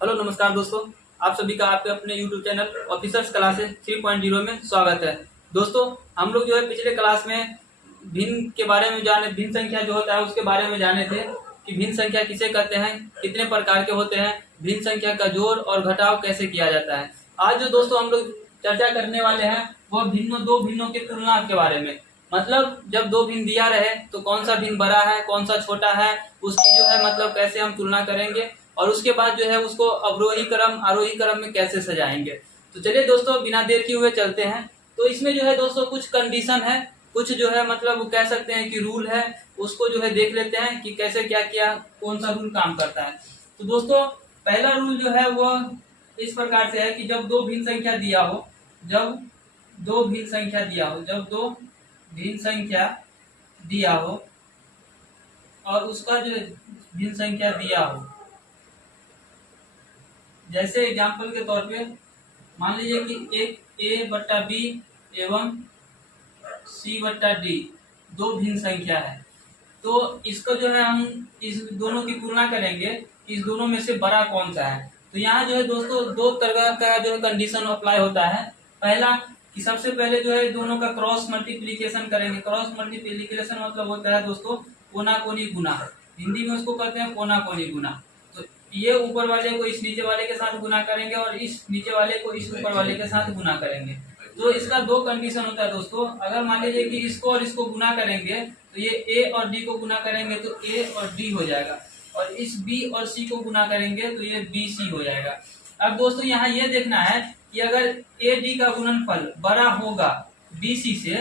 Hello नमस्कार दोस्तों, आप सभी का आपके अपने YouTube चैनल ऑफिसर्स क्लासेस 3.0 में स्वागत है। दोस्तों, हम लोग जो है पिछले क्लास में भिन्न के बारे में जाने, भिन्न संख्या जो होता है उसके बारे में जाने थे कि भिन्न संख्या किसे कहते हैं, कितने प्रकार के होते हैं, भिन्न संख्या का जोड़ और घटाव कैसे किया जाता है। आज जो दोस्तों हम लोग चर्चा करने वाले हैं वो दो भिन्नों की तुलना के बारे में। मतलब जब दो भिन्न दिया रहे तो कौन सा भिन्न बड़ा है, कौन सा छोटा है, उसकी जो है मतलब कैसे हम तुलना करेंगे और उसके बाद जो है उसको अवरोही क्रम आरोही क्रम में कैसे सजाएंगे। तो चलिए दोस्तों, बिना देर किए हुए चलते हैं। तो इसमें जो है दोस्तों कुछ कंडीशन है, कुछ जो है मतलब कह सकते हैं कि रूल है, उसको जो है देख लेते हैं कि कैसे क्या किया, कौन सा रूल काम करता है। तो दोस्तों, पहला रूल जो है वो इस प्रकार से है कि जब दो भिन्न संख्या दिया हो, जब दो भिन्न संख्या दिया हो, जब दो भिन्न संख्या दिया हो और उसका जो भिन्न संख्या दिया हो, जैसे एग्जाम्पल के तौर पे मान लीजिए कि एक ए बट्टा बी एवं सी बट्टा डी दो भिन्न संख्या है। तो इसको जो है हम इस दोनों की तुलना करेंगे, इस दोनों में से बड़ा कौन सा है। तो यहाँ जो है दोस्तों दो तरह का जो है कंडीशन अप्लाई होता है। पहला कि सबसे पहले जो है दोनों का क्रॉस मल्टीप्लीकेशन करेंगे। क्रॉस मल्टीप्लीकेशन मतलब होता है दोस्तों कोना कोनी गुना, हिंदी में उसको कहते हैं कोना कोनी गुना। तो ये ऊपर वाले को इस नीचे वाले के साथ गुना करेंगे और इस नीचे वाले को इस ऊपर वाले के साथ गुना करेंगे। तो इसका दो कंडीशन होता है दोस्तों। अगर मान लीजिए कि इसको और इसको गुना करेंगे तो ये ए और डी को गुना करेंगे तो ए और डी हो जाएगा, और इस बी और सी को गुना करेंगे तो ये बी सी हो जाएगा। अब दोस्तों यहाँ ये देखना है कि अगर ए डी का गुणनफल बड़ा होगा बी सी से,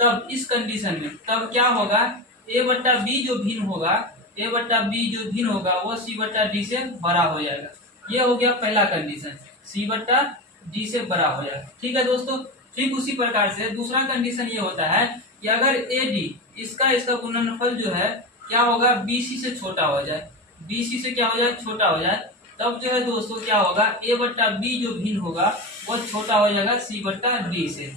तब इस कंडीशन में तब क्या होगा, ए बट्टा बी जो भिन्न होगा, ए बट्टा बी जो भिन्न होगा वो सी बट्टा डी से बड़ा हो जाएगा। ये हो गया पहला कंडीशन, सी बट्टा डी से बड़ा हो जाएगा। ठीक है दोस्तों। ठीक उसी प्रकार से दूसरा कंडीशन ये होता है कि अगर ए डी इसका गुणनफल जो है क्या होगा, बीसी से छोटा हो जाए, बीसी से क्या हो जाए, छोटा हो जाए, तब जो है दोस्तों क्या होगा, ए बट्टा बी जो भिन्न होगा वो छोटा हो जाएगा सी बट्टा डी से।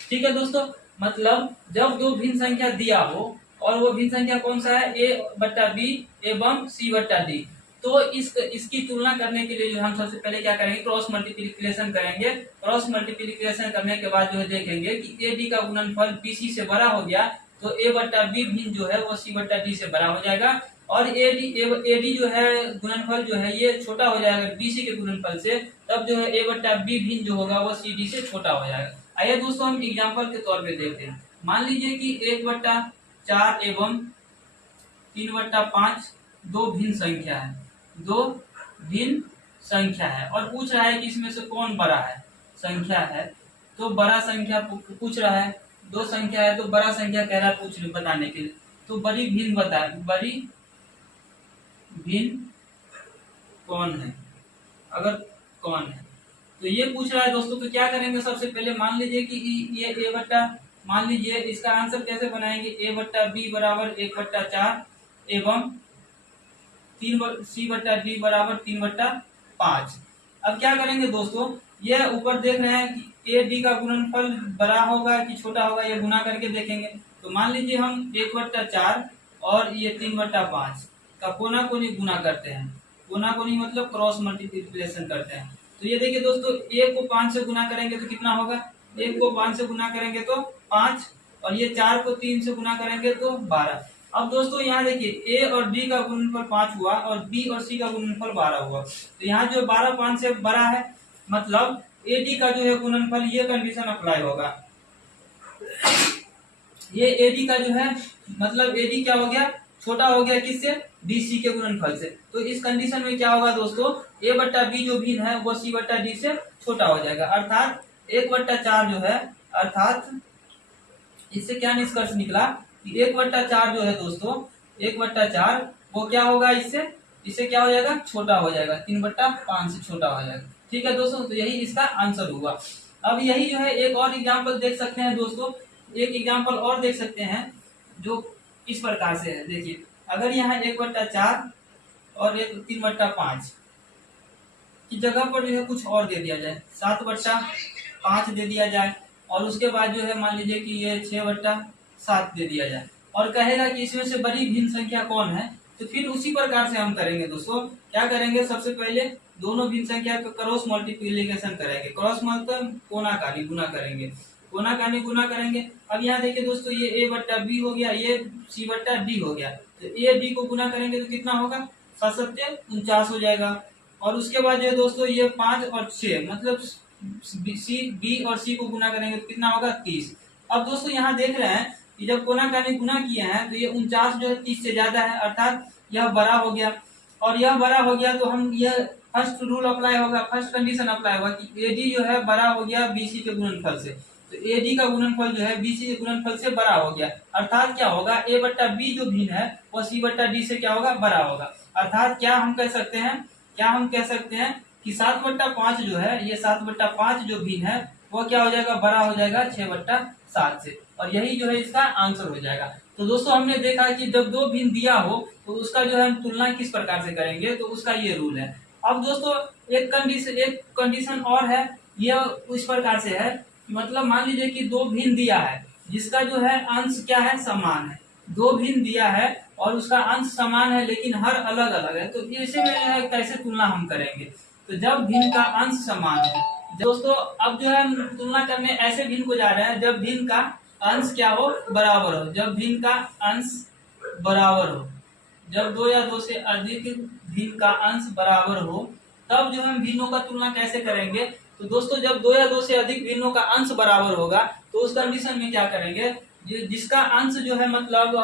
ठीक है दोस्तों। मतलब जब दो भिन्न संख्या दिया हो और वो भिन्न संख्या कौन सा है, ए बट्टा बी एवं सी बट्टा डी, तो इसकी तुलना करने के लिए जो हम सबसे पहले क्या करेंगे, क्रॉस मल्टीप्लिकेशन करेंगे। क्रॉस मल्टीप्लिकेशन करने के बाद जो है देखेंगे कि ए डी का गुणनफल बी सी से बड़ा हो गया तो ए बट्टा बी भिन्न जो है वो सी बट्टा डी से बड़ा हो जाएगा, और ए डी जो है गुणनफल जो है ये छोटा हो जाएगा बी सी के गुणनफल से, तब जो है ए बट्टा बी भिन्न जो होगा वो सी डी से छोटा हो जाएगा। आइए दोस्तों हम एग्जाम्पल के तौर पे देखते हैं। मान लीजिए कि 1/4 एवं 3/5 दो भिन्न संख्या है, दो भिन्न संख्या है और पूछ रहा है कि इसमें से कौन बड़ा है संख्या है। तो बड़ा संख्या पूछ रहा है, दो संख्या है तो बड़ा संख्या कह रहा है पूछ बताने के लिए। तो बड़ी भिन्न बता, बड़ी भिन्न कौन है, अगर कौन है तो ये पूछ रहा है दोस्तों। तो क्या करेंगे, सबसे पहले मान लीजिए कि ये ए बट्टा, मान लीजिए इसका आंसर कैसे बनाएंगे, ए बट्टा बी बराबर 1/4 एवं सी बट्टा डी बराबर 3/5। अब क्या करेंगे दोस्तों, ये ऊपर देख रहे हैं कि ए डी का गुणनफल बड़ा होगा कि छोटा होगा, ये गुना करके देखेंगे। तो मान लीजिए हम 1/4 और ये 3/5 का कोना कोनी गुना करते हैं। कोना कोनी मतलब क्रॉस मल्टीप्लिकेशन करते हैं। तो ये देखिए दोस्तों, 1 को 5 से गुना करेंगे तो कितना होगा, 1 को 5 से गुना करेंगे तो 5, और ये 4 को 3 से गुना करेंगे तो 12। अब दोस्तों यहाँ देखिए ए और डी का गुणनफल 5 हुआ और बी और सी का गुणनफल 12 हुआ। तो यहाँ जो 12 5 से बड़ा है, मतलब ए डी का जो है गुणनफल, ये कंडीशन अप्लाई होगा। ये ए डी का जो है मतलब ए डी क्या हो गया, छोटा हो गया किससे, बी सी के गुणनफल से। तो इस कंडीशन में क्या होगा दोस्तों, ए बट्टा बी जो भिन्न है वो सी बट्टा डी से छोटा हो जाएगा। अर्थात 1/4 जो है, अर्थात इससे क्या निष्कर्ष निकला कि 1/4 जो है दोस्तों, 1/4 वो क्या होगा, इससे क्या हो जाएगा, छोटा हो जाएगा, 3/5 से छोटा हो जाएगा। ठीक है दोस्तों। तो यही इसका आंसर हुआ। अब यही जो है एक और एग्जाम्पल देख सकते हैं दोस्तों, एक एग्जाम्पल और देख सकते हैं जो इस प्रकार से है। देखिए अगर यहाँ 1/4 और 3/5 की जगह पर जो है कुछ और दे दिया जाए, 7/5 दे दिया जाए, और उसके बाद जो है मान लीजिए कि ये 6/7 दे दिया जाए, और कहेगा कि इसमें से बड़ी भिन्न संख्या कौन है, तो फिर उसी प्रकार से हम करेंगे दोस्तों। क्या करेंगे, सबसे पहले दोनों भिन्न संख्या का क्रॉस मल्टीप्लीकेशन करेंगे। क्रॉस मतलब कोनाकानी गुना करेंगे, कोनाकानी गुना करेंगे। अब यहाँ देखिए दोस्तों, ये ए बट्टा बी हो गया, ये सी बट्टा डी हो गया। तो ए डी को गुना करेंगे तो कितना होगा, 7 सत्ते 49 हो जाएगा। और उसके बाद जो है दोस्तों, ये 5 और 6 मतलब सी बी और सी को गुना करेंगे तो कितना होगा, 30। अब दोस्तों यहाँ देख रहे हैं कि जब कोनाकानी गुना किए हैं तो ये 49 जो है 30 से ज्यादा है, अर्थात यह बड़ा हो गया। और यह बड़ा हो गया तो हम यह फर्स्ट रूल अप्लाई होगा, फर्स्ट कंडीशन अप्लाई होगा कि एडी जो है बड़ा हो गया बीसी के गुणनफल से। तो एडी का गुणनफल जो है बीसी के गुणनफल से बड़ा हो गया, अर्थात क्या होगा, ए बट्टा बी जो भिन्न है वो सी बट्टा डी से क्या होगा, बड़ा होगा। अर्थात क्या हम कह सकते हैं कि 7/5 जो है, ये 7/5 जो भिन्न है वो क्या हो जाएगा, बड़ा हो जाएगा 6/7 से। और यही जो है इसका आंसर हो जाएगा। तो दोस्तों हमने देखा कि जब दो भिन्न दिया हो तो उसका जो है हम तुलना किस प्रकार से करेंगे, तो उसका ये रूल है। अब दोस्तों एक कंडीशन और है, यह इस प्रकार से है कि मतलब मान लीजिए कि दो भिन्न दिया है जिसका जो है अंश क्या है, समान है। दो भिन्न दिया है और उसका अंश समान है लेकिन हर अलग अलग है, तो इसे में कैसे तुलना हम करेंगे। तो जब भिन्न का अंश समान है दोस्तों, अब जो है हम तुलना करने ऐसे भिन्न को जा रहे हैं जब भिन्न का अंश क्या हो, बराबर हो। जब भिन्न का अंश बराबर हो, जब दो या दो से अधिक भिन्न का अंश बराबर हो, तब जो हम भिन्नों का तुलना कैसे करेंगे। तो दोस्तों जब दो या दो से अधिक भिन्नों का अंश बराबर होगा तो उस कंडीशन में क्या करेंगे, जिसका अंश जो है मतलब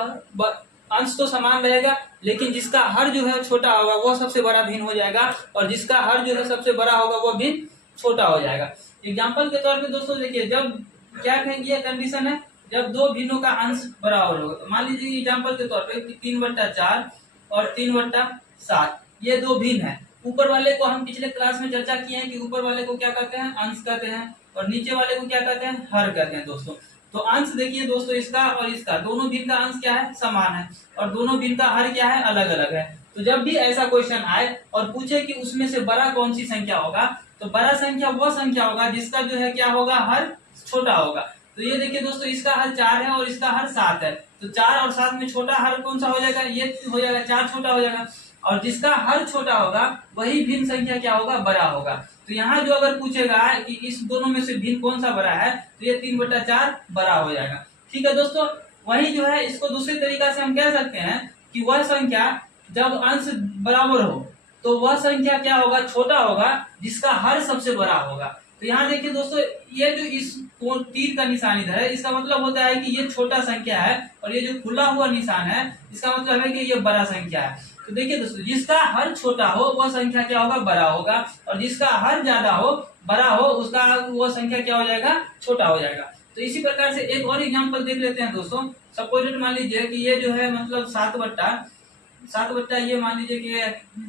अंश तो समान रहेगा लेकिन जिसका हर जो है छोटा होगा वो सबसे बड़ा भिन्न हो जाएगा, और जिसका हर जो है सबसे बड़ा होगा वो भिन्न छोटा हो जाएगा। एग्जाम्पल के तौर पे दोस्तों देखिए, जब क्या कहेंगे, ये कंडीशन है जब दो भिन्नों का अंश बराबर होगा। मान लीजिए एग्जाम्पल के तौर पे 3/4 और 3/7 ये दो भिन्न है। ऊपर वाले को हम पिछले क्लास में चर्चा किए हैं कि ऊपर वाले को क्या कहते हैं, अंश कहते हैं, और नीचे वाले को क्या कहते हैं, हर कहते हैं दोस्तों। तो अंश देखिए दोस्तों, इसका और इसका दोनों भिन्न का अंश क्या है, समान है, और दोनों भिन्न का हर क्या है, अलग अलग है। तो जब भी ऐसा क्वेश्चन आए और पूछे कि उसमें से बड़ा कौन सी संख्या होगा, तो बड़ा संख्या वो संख्या होगा जिसका जो है क्या होगा, हर छोटा होगा। तो ये देखिए दोस्तों, इसका हर 4 है और इसका हर 7 है। तो 4 और 7 में छोटा हर कौन सा हो जाएगा, ये हो जाएगा 4 छोटा हो जाएगा। और जिसका हर छोटा होगा वही भिन्न संख्या क्या होगा, बड़ा होगा। तो यहाँ जो अगर पूछेगा कि इस दोनों में से भिन्न कौन सा बड़ा है, तो ये 3/4 बड़ा हो जाएगा। ठीक है दोस्तों, वही जो है इसको दूसरे तरीका से हम कह सकते हैं कि वह संख्या जब अंश बराबर हो तो वह संख्या क्या होगा, छोटा होगा जिसका हर सबसे बड़ा होगा। तो यहाँ देखिए दोस्तों, ये जो इस तीर का निशान इधर है, इसका मतलब होता है कि ये छोटा संख्या है, और ये जो खुला हुआ निशान है इसका मतलब है कि ये बड़ा संख्या है। तो देखिए दोस्तों, जिसका हर छोटा हो वह संख्या क्या होगा, बड़ा होगा, और जिसका हर ज्यादा हो, बड़ा हो, उसका वो संख्या क्या हो जाएगा, छोटा हो जाएगा। तो इसी प्रकार से एक और एग्जांपल देख लेते हैं दोस्तों। सपोज मान लीजिए कि ये जो है मतलब 7/7 ये मान लीजिए कि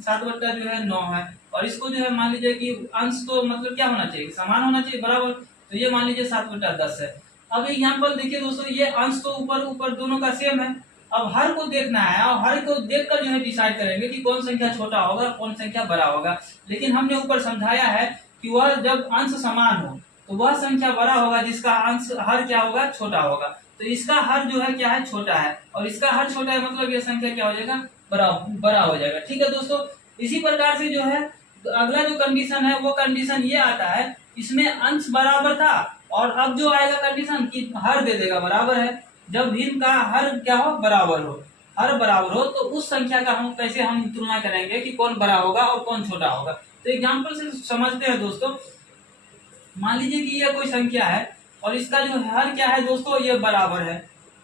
7 जो है 9 है, और इसको जो है मान लीजिए कि अंश तो मतलब क्या होना चाहिए, समान होना चाहिए, बराबर। तो ये मान लीजिए 7/10 है। अब एग्जांपल देखिए दोस्तों, ये अंश तो ऊपर दोनों का सेम है। अब हर को देखना है और हर को देखकर जो है डिसाइड करेंगे कि कौन संख्या छोटा होगा, कौन संख्या बड़ा होगा। लेकिन हमने ऊपर समझाया है कि वह जब अंश समान हो तो वह संख्या बड़ा होगा जिसका अंश हर क्या होगा, छोटा होगा। तो इसका हर जो है क्या है, छोटा है, और इसका हर छोटा है, मतलब ये संख्या क्या हो जाएगा, बड़ा हो जाएगा। ठीक है दोस्तों, इसी प्रकार से जो है अगला जो कंडीशन है वो कंडीशन ये आता है, इसमें अंश बराबर था और अब जो आएगा कंडीशन कि हर दे देगा बराबर है। जब भिन्न का हर क्या हो, बराबर हो, हर बराबर हो, तो उस संख्या का हम कैसे हम तुलना करेंगे कि कौन बड़ा होगा और कौन छोटा होगा। तो एग्जाम्पल से समझते हैं दोस्तों। मान लीजिए कि ये कोई संख्या है और इसका जो हर क्या है दोस्तों, ये बराबर है।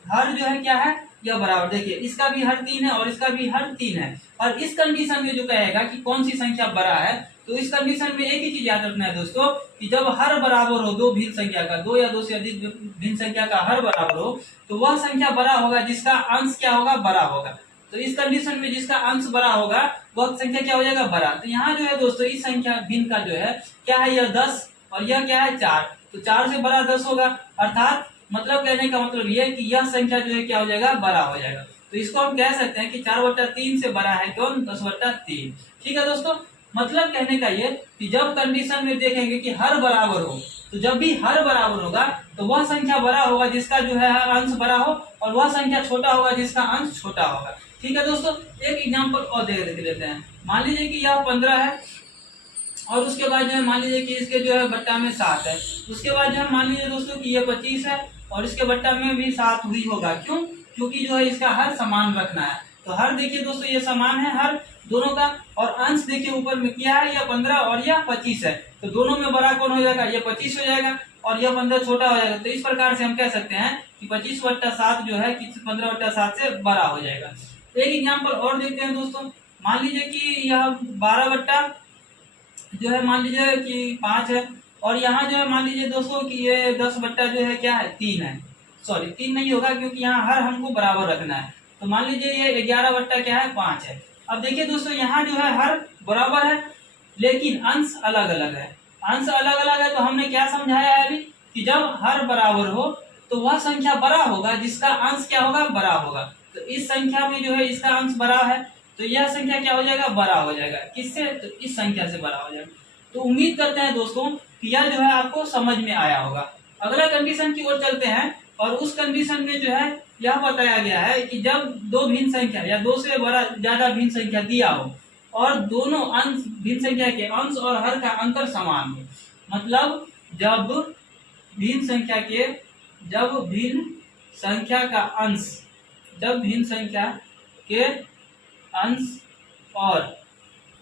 हर जो है क्या है, यह बराबर। देखिए इसका भी हर 3 है और इसका भी हर 3 है। और इस कंडीशन में जो कहेगा कि कौन सी संख्या बड़ा है, तो इस कंडीशन में एक ही चीज याद रखना है दोस्तों कि जब हर बराबर हो दो भिन्न संख्या का, दो या दो से अधिक भिन्न संख्या का हर बराबर हो, तो वह संख्या बड़ा होगा जिसका अंश क्या होगा, बड़ा होगा। तो इस कंडीशन में जिसका अंश बड़ा होगा वह संख्या क्या हो जाएगा, बड़ा। तो यहाँ जो है दोस्तों, इस संख्या भिन्न का जो है क्या है, यह 10 और यह क्या है 4। तो 4 से बड़ा 10 होगा, अर्थात मतलब कहने का मतलब ये कि यह संख्या जो है क्या हो जाएगा, बड़ा हो जाएगा। तो इसको हम कह सकते हैं कि 4/3 से बड़ा है कौन, 10/3। ठीक है दोस्तों, मतलब कहने का ये कि जब कंडीशन में देखेंगे कि हर बराबर हो, तो जब भी हर बराबर होगा तो वह संख्या बड़ा होगा जिसका जो है अंश बड़ा हो, और वह संख्या छोटा होगा जिसका अंश छोटा होगा। ठीक है दोस्तों, एक एग्जाम्पल और देख लेते हैं। मान लीजिए कि यह 15 है और उसके बाद जो है मान लीजिए कि इसके जो है बट्टा में 7 है। उसके बाद जो है मान लीजिए दोस्तों कि ये 25 है और इसके बट्टा में भी 7 हुई होगा। क्यों? क्योंकि जो है इसका हर समान रखना है। तो हर देखिए दोस्तों ये समान है हर दोनों का, और अंश देखिए ऊपर में किया है, यह 15 और यह 25 है। तो दोनों में बड़ा कौन हो जाएगा? ये 25 हो जाएगा और यह 15 छोटा हो जाएगा। तो इस प्रकार से हम कह सकते हैं कि 25/7 जो है कि 15/7 से बड़ा हो जाएगा। एक एग्जाम्पल और देखते हैं दोस्तों। मान लीजिए कि यह 12 जो है मान लीजिए कि 5 है और यहाँ जो है मान लीजिए दोस्तों कि ये 10 जो है क्या है? 3 है। सॉरी 3 नहीं होगा क्योंकि यहाँ हर हमको बराबर रखना है। तो मान लीजिए ये 11 क्या है? 5 है। अब देखिए दोस्तों यहाँ जो है हर बराबर है लेकिन अंश अलग अलग है। अंश अलग अलग है तो हमने क्या समझाया है अभी कि जब हर बराबर हो तो वह संख्या बड़ा होगा जिसका अंश क्या होगा? बड़ा होगा। तो इस संख्या में जो है इसका अंश बड़ा है तो यह संख्या क्या हो जाएगा? बड़ा हो जाएगा। किससे? तो इस संख्या से बड़ा हो जाएगा। तो उम्मीद करते हैं दोस्तों कि यह जो है आपको समझ में आया होगा। अगला कंडीशन की ओर चलते हैं और उस कंडीशन में जो है यह बताया गया है कि जब दो भिन्न संख्या या दो से बड़ा ज्यादा भिन्न संख्या दिया हो और दोनों अंश भिन्न संख्या के अंश और हर का अंतर समान हो, मतलब जब भिन्न संख्या के अंश और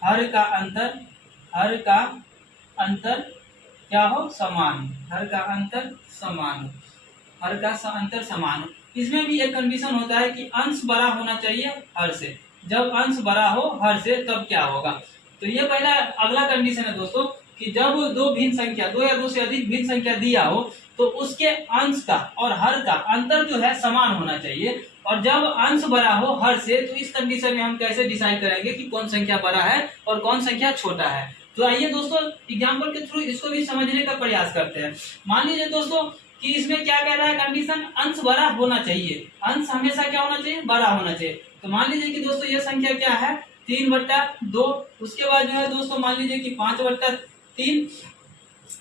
हर का अंतर क्या हो? समान। हर का अंतर समान हो। इसमें भी एक कंडीशन होता है कि अंश बड़ा होना चाहिए हर से। जब अंश बड़ा हो हर से तब क्या होगा? तो ये पहला अगला कंडीशन है दोस्तों कि जब दो या दो से अधिक भिन्न संख्या दिया हो तो उसके अंश का और हर का अंतर जो है समान होना चाहिए। और जब अंश बड़ा हो हर से तो इस कंडीशन में हम कैसे डिसाइड करेंगे कि कौन संख्या बड़ा है और कौन संख्या छोटा है? तो आइए दोस्तों एग्जाम्पल के थ्रू इसको भी समझने का प्रयास करते हैं। मान लीजिए दोस्तों कि इसमें क्या कह रहा है कंडीशन? अंश बड़ा होना चाहिए। अंश हमेशा क्या होना चाहिए? बड़ा होना चाहिए। तो मान लीजिए कि दोस्तों ये संख्या क्या है? 3/2। उसके बाद जो है दोस्तों मान लीजिए कि 5/3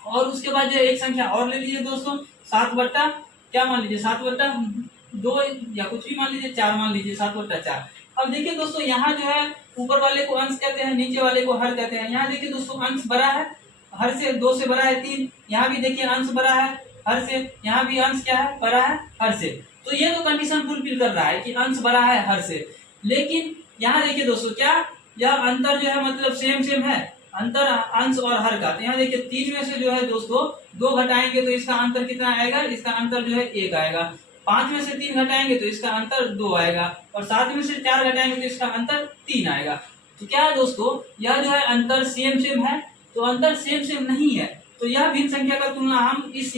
और उसके बाद जो एक संख्या और ले लीजिए दोस्तों 7/2 या कुछ भी मान लीजिए 4 मान लीजिए 7/4। अब देखिए दोस्तों यहाँ जो है ऊपर वाले को अंश कहते हैं, नीचे वाले को हर कहते हैं। यहाँ देखिए दोस्तों अंश बड़ा है हर से, 2 से बड़ा है 3। यहाँ भी देखिए अंश बड़ा है हर से, यहाँ भी अंश क्या है? बड़ा है हर से। तो ये तो कंडीशन फुलफिल कर रहा है कि अंश बड़ा है हर से। लेकिन यहाँ देखिए दोस्तों क्या यह अंतर जो है मतलब सेम है अंतर अंश और हर का। तो यहाँ देखिए 3 में से जो है दोस्तों 2 घटाएंगे तो इसका अंतर कितना आएगा? इसका अंतर जो है 1 आएगा। 5 में से 3 घटाएंगे तो इसका अंतर 2 आएगा और 7 में से 4 घटाएंगे तो इसका अंतर 3 आएगा। तो क्या है दोस्तों यह जो है अंतर सेम है। तो अंतर सेम नहीं है तो यह भिन्न संख्या का तुलना हम इस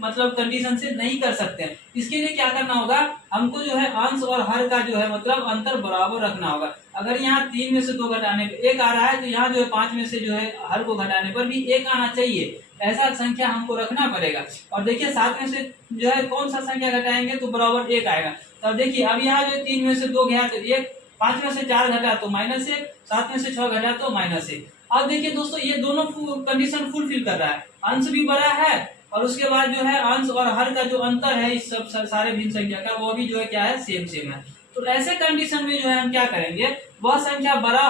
मतलब कंडीशन से नहीं कर सकते हैं। इसके लिए क्या करना होगा? हमको जो है अंश और हर का जो है मतलब अंतर बराबर रखना होगा। अगर यहाँ 3 में से 2 घटाने पर 1 आ रहा है तो यहाँ जो है 5 में से जो है हर को घटाने पर भी 1 आना चाहिए। ऐसा संख्या हमको रखना पड़ेगा। और देखिए 7 में से जो है कौन सा संख्या घटाएंगे तो बराबर 1 आएगा। तो अब देखिए अब यहाँ जो 3 में से 2 गया तो 1, 5 में से 4 घटा तो -1, 7 में से 6 घटा तो -1। अब देखिए दोस्तों ये दोनों कंडीशन फुलफिल कर रहा है। अंश भी बड़ा है और उसके बाद जो है अंश और हर का जो अंतर है इस सब सारे भिन्न संख्या का वो भी जो है क्या है? सेम है। तो ऐसे कंडीशन में जो है हम क्या करेंगे? वह संख्या बड़ा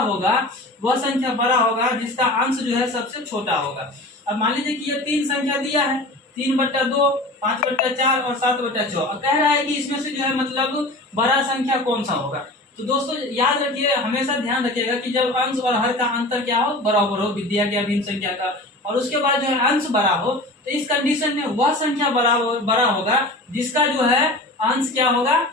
होगा जिसका अंश जो है सबसे छोटा होगा। अब मान लीजिए कि ये 3 संख्या दिया है 3/2, 5/4 और 7/6। कह रहा है कि इसमें से जो है मतलब बड़ा संख्या कौन सा होगा? तो दोस्तों याद रखिए, हमेशा ध्यान रखिएगा कि जब अंश और हर का अंतर क्या हो? बराबर हो विद्या के भिन्न संख्या का, और उसके बाद जो है अंश बड़ा हो तो इस कंडीशन में वह संख्या बड़ा होगा जिसका जो है अंश क्या होगा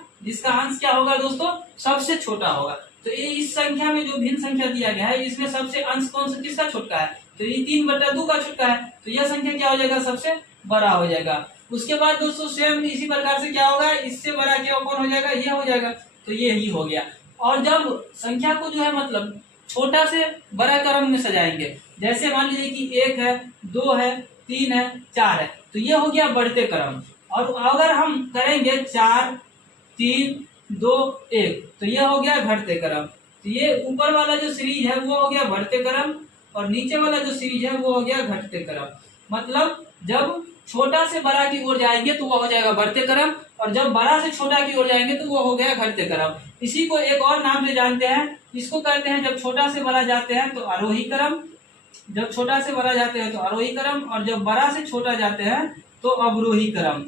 दोस्तों? सबसे छोटा होगा। तो इस संख्या में जो भिन्न संख्या दिया गया है इसमें सबसे अंश कौन सा किसका छोटा है? तो ये 3/2 का छोटा है तो यह संख्या क्या हो जाएगा? सबसे बड़ा हो जाएगा। उसके बाद दोस्तों सेम इसी प्रकार से क्या होगा? इससे बड़ा क्या कौन हो जाएगा? यह हो जाएगा। तो ये ही हो गया। और जब संख्या को जो है मतलब छोटा से बड़ा क्रम में सजाएंगे, जैसे मान लीजिए कि 1 है 2 है 3 है 4 है तो ये हो गया बढ़ते क्रम। और अगर हम करेंगे 4 3 2 1 तो ये हो गया घटते क्रम। तो ये ऊपर वाला जो सीरीज है वो हो गया बढ़ते क्रम और नीचे वाला जो सीरीज है वो हो गया घटते क्रम। मतलब जब छोटा से बड़ा की ओर जाएंगे तो वो हो जाएगा बढ़ते क्रम, और जब बड़ा से छोटा की ओर जाएंगे तो वो हो गया घटते क्रम। इसी को एक और नाम से जानते हैं, इसको कहते हैं जब छोटा से बड़ा जाते हैं तो आरोही क्रम, जब छोटा से बड़ा जाते हैं तो आरोही क्रम, और जब बड़ा से छोटा जाते हैं तो अवरोही क्रम।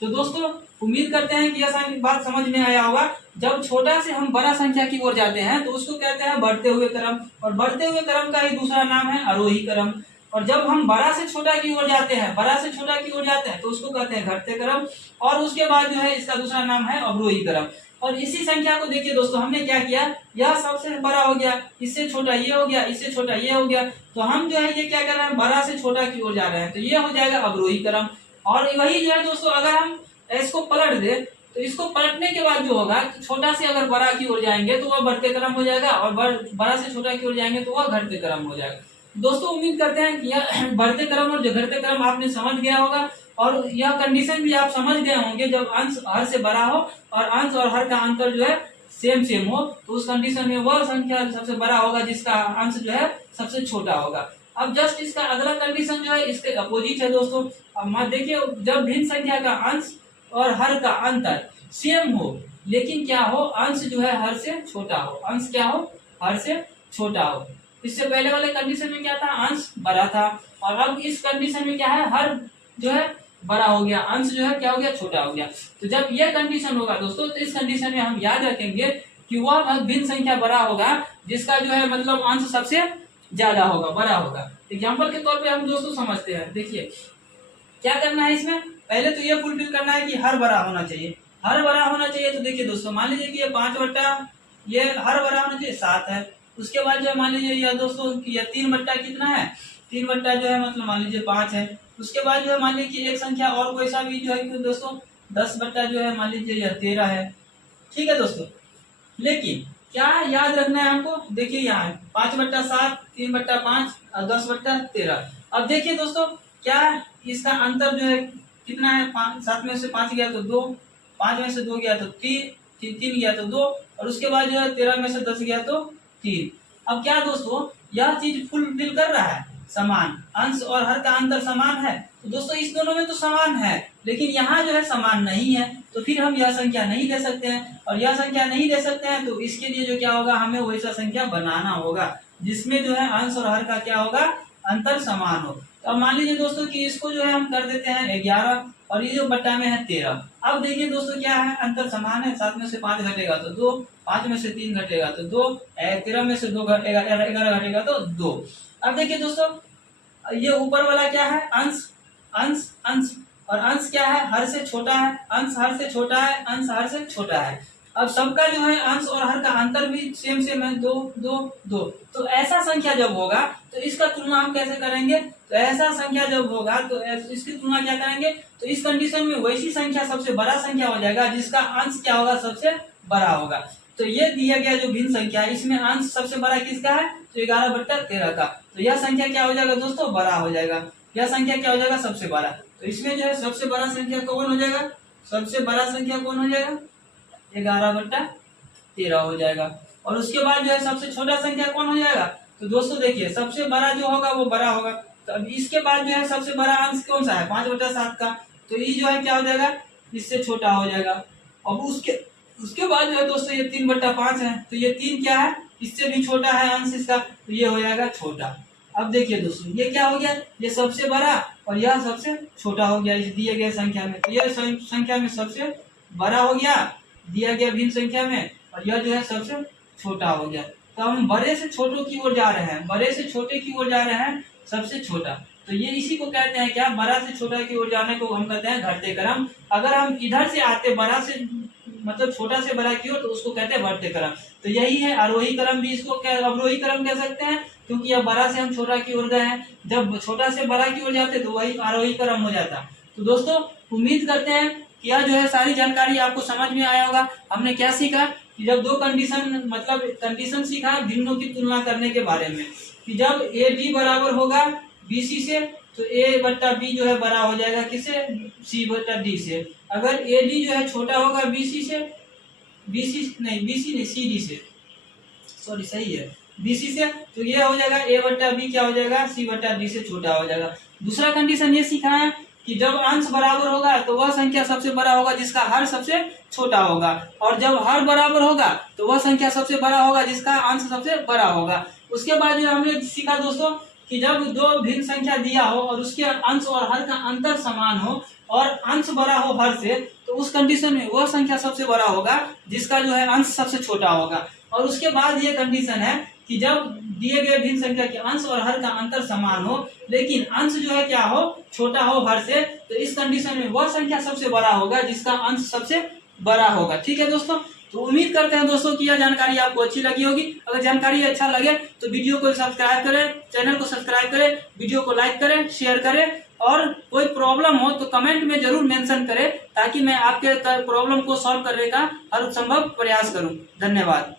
तो दोस्तों उम्मीद करते हैं कि यह बात समझ में आया होगा। जब छोटा से हम बड़ा संख्या की ओर जाते हैं तो उसको कहते हैं बढ़ते हुए क्रम, और बढ़ते हुए क्रम का ही दूसरा नाम है आरोही क्रम। और जब हम बड़ा से छोटा की ओर जाते हैं, बड़ा से छोटा की ओर जाते हैं तो उसको कहते हैं घटते क्रम, और उसके बाद जो है इसका दूसरा नाम है अवरोही क्रम। और इसी संख्या को देखिए दोस्तों, हमने क्या किया, यह सबसे बड़ा हो गया, इससे छोटा ये हो गया, इससे छोटा ये हो गया, तो हम जो है ये क्या कर रहे हैं, बड़ा से छोटा की ओर जा रहे हैं, तो ये हो जाएगा अवरोही क्रम। और वही जो है दोस्तों, अगर हम इसको पलट दे तो इसको पलटने के बाद जो होगा, छोटा से अगर बड़ा की ओर जाएंगे तो वह बढ़ते क्रम हो जाएगा, और बड़ा से छोटा की ओर जाएंगे तो वह घटते क्रम हो जाएगा। दोस्तों उम्मीद करते हैं कि यह बढ़ते क्रम और घटते क्रम आपने समझ गया होगा, और यह कंडीशन भी आप समझ गए होंगे, जब अंश हर से बड़ा हो और अंश और हर का अंतर जो है सेम हो, तो उस कंडीशन में वह संख्या सबसे बड़ा होगा जिसका अंश जो है सबसे छोटा होगा। अब जस्ट इसका अगला कंडीशन जो है इसके अपोजिट है दोस्तों। अब देखिए, जब भिन्न संख्या का अंश और हर का अंतर सेम हो, लेकिन क्या हो, अंश जो है हर से छोटा हो, अंश क्या हो, हर से छोटा हो। इससे पहले वाले कंडीशन में क्या था, अंश बड़ा था, और अब इस कंडीशन में क्या है, हर जो है बड़ा हो गया, अंश जो है क्या हो गया, छोटा हो गया। तो जब यह कंडीशन होगा दोस्तों, तो इस कंडीशन में हम याद रखेंगे कि वह भिन्न संख्या बड़ा होगा जिसका जो है मतलब अंश सबसे ज्यादा होगा, बड़ा होगा। एग्जाम्पल के तौर पे हम दोस्तों समझते हैं, देखिए क्या करना है इसमें, पहले तो ये फुलफिल करना है कि हर बड़ा होना चाहिए, हर बड़ा होना चाहिए। तो देखिए दोस्तों, मान लीजिए कि ये 5 बट्टा, ये हर बड़ा होना चाहिए 7 है। उसके बाद जो मान लीजिए यह दोस्तों कि यह 3 बट्टा कितना है, 3 बट्टा जो है मतलब मान लीजिए 5 है। उसके बाद जो है मान लीजिए कि एक संख्या और कोई सा भी जो है कि दोस्तों 10 बट्टा जो है मान लीजिए यह 13 है। ठीक है दोस्तों, लेकिन क्या याद रखना है हमको, देखिए यहाँ 5 बट्टा 7, 3 बट्टा 5 और 10 बट्टा 13। अब देखिए दोस्तों, क्या इसका अंतर जो है कितना है, 7 में से 5 गया तो 2, 5 में से 2 गया तो 3 गया तो 2, और उसके बाद जो है 13 में से 10 गया तो 3। अब क्या दोस्तों, यह चीज फुलफिल कर रहा है, समान अंश और हर का अंतर समान है। तो दोस्तों इस दोनों में तो समान है, लेकिन यहाँ जो है समान नहीं है, तो फिर हम यह संख्या नहीं दे सकते हैं, और यह संख्या नहीं दे सकते हैं तो इसके लिए जो क्या होगा, हमें वैसा संख्या बनाना होगा जिसमें जो है अंश और हर का क्या होगा, अंतर समान हो। तो अब मान लीजिए दोस्तों कि इसको जो है हम कर देते हैं 11, और ये जो बट्टा में है 13। अब देखिए दोस्तों क्या है, अंतर समान है, 7 में से 5 घटेगा तो 2, 5 में से 3 घटेगा तो 2, 13 में से 2 घटेगा, 11 घटेगा तो 2। अब देखिए दोस्तों, ये ऊपर वाला क्या है, अंश अंश अंश, और अंश क्या है, हर से छोटा है, अंश हर से छोटा है, अंश हर से छोटा है। अब सबका जो है अंश और हर का अंतर भी सेम है, 2 2 2। तो ऐसा संख्या जब होगा तो इसका तुलना हम कैसे करेंगे, तो ऐसा संख्या जब होगा तो इसकी तुलना क्या करेंगे, तो इस कंडीशन में वैसी संख्या सबसे बड़ा संख्या हो जाएगा जिसका अंश क्या होगा, सबसे बड़ा होगा। तो ये दिया गया जो भिन्न संख्या है, इसमें अंश सबसे बड़ा किसका है, तो 11/13 का। तो यह संख्या क्या हो जाएगा दोस्तों, बड़ा हो जाएगा, यह संख्या क्या हो जाएगा, सबसे बड़ा। तो इसमें जो है सबसे बड़ा संख्या कौन हो जाएगा, सबसे बड़ा संख्या कौन हो जाएगा, 11/13 हो जाएगा। और उसके बाद जो है सबसे छोटा संख्या कौन हो जाएगा, तो दोस्तों देखिए सबसे बड़ा जो होगा वो बड़ा होगा। तो अब इसके बाद जो है सबसे बड़ा अंश कौन सा है, 5/7 का, तो ये जो है क्या हो जाएगा, इससे छोटा हो जाएगा। अब उसके बाद जो है दोस्तों ये 3/5 है, तो ये 3 क्या है, इससे भी छोटा है अंश इसका, तो ये हो जाएगा छोटा। अब देखिए दोस्तों, ये क्या हो गया, ये सबसे बड़ा और यह सबसे छोटा हो गया इस दिए गए संख्या में। तो यह संख्या में सबसे बड़ा हो गया दिया गया भिन्न संख्या में, और यह जो है सबसे छोटा हो गया। तो हम बड़े से छोटों की ओर जा रहे हैं, बड़े से छोटे की ओर जा रहे हैं, सबसे छोटा। तो ये इसी को कहते हैं क्या, बड़ा से छोटा की ओर जाने को हम कहते हैं घटते क्रम। अगर हम इधर से आते बड़ा से मतलब छोटा से बड़ा की ओर, तो उसको कहते हैं बढ़ते क्रम। तो यही है आरोही क्रम, भी इसको क्या अवरोही क्रम कह सकते हैं, क्योंकि अब बड़ा से हम छोटा की ओर गए हैं, जब छोटा से बड़ा की ओर जाते तो वही आरोही क्रम हो जाता। तो दोस्तों उम्मीद करते हैं कि यह जो है सारी जानकारी आपको समझ में आया होगा। हमने क्या सीखा कि जब दो कंडीशन मतलब कंडीशन सीखा भिन्नों की तुलना करने के बारे में, कि जब ए डी बराबर होगा बी सी से, तो A/B जो है बड़ा हो जाएगा किससे, C/D से। अगर AD जो है छोटा होगा BC से, BC नहीं CD से, सॉरी सही है, BC से, तो ये हो जाएगा A बट्टा B क्या हो जाएगा, C बट्टा D से छोटा हो जाएगा। दूसरा कंडीशन ये सीखा है कि जब अंश बराबर होगा तो वह संख्या सबसे बड़ा होगा जिसका हर सबसे छोटा होगा, और जब हर बराबर होगा तो वह संख्या सबसे बड़ा होगा जिसका अंश सबसे बड़ा होगा। उसके बाद जो हमने सीखा दोस्तों कि जब दो भिन्न संख्या दिया हो और उसके अंश और हर का अंतर समान हो और अंश बड़ा हो हर से, तो उस कंडीशन में वह संख्या सबसे बड़ा होगा जिसका जो है अंश सबसे छोटा होगा। और उसके बाद ये कंडीशन है कि जब दिए गए भिन्न संख्या के अंश और हर का अंतर समान हो लेकिन अंश जो है क्या हो, छोटा हो हर से, तो इस कंडीशन में वह संख्या सबसे बड़ा होगा जिसका अंश सबसे बड़ा होगा। ठीक है दोस्तों, तो उम्मीद करते हैं दोस्तों कि यह जानकारी आपको अच्छी लगी होगी। अगर जानकारी अच्छा लगे तो वीडियो को सब्सक्राइब करें, चैनल को सब्सक्राइब करें, वीडियो को लाइक करें, शेयर करें, और कोई प्रॉब्लम हो तो कमेंट में जरूर मेंशन करें ताकि मैं आपके प्रॉब्लम को सॉल्व करने का हर संभव प्रयास करूं। धन्यवाद।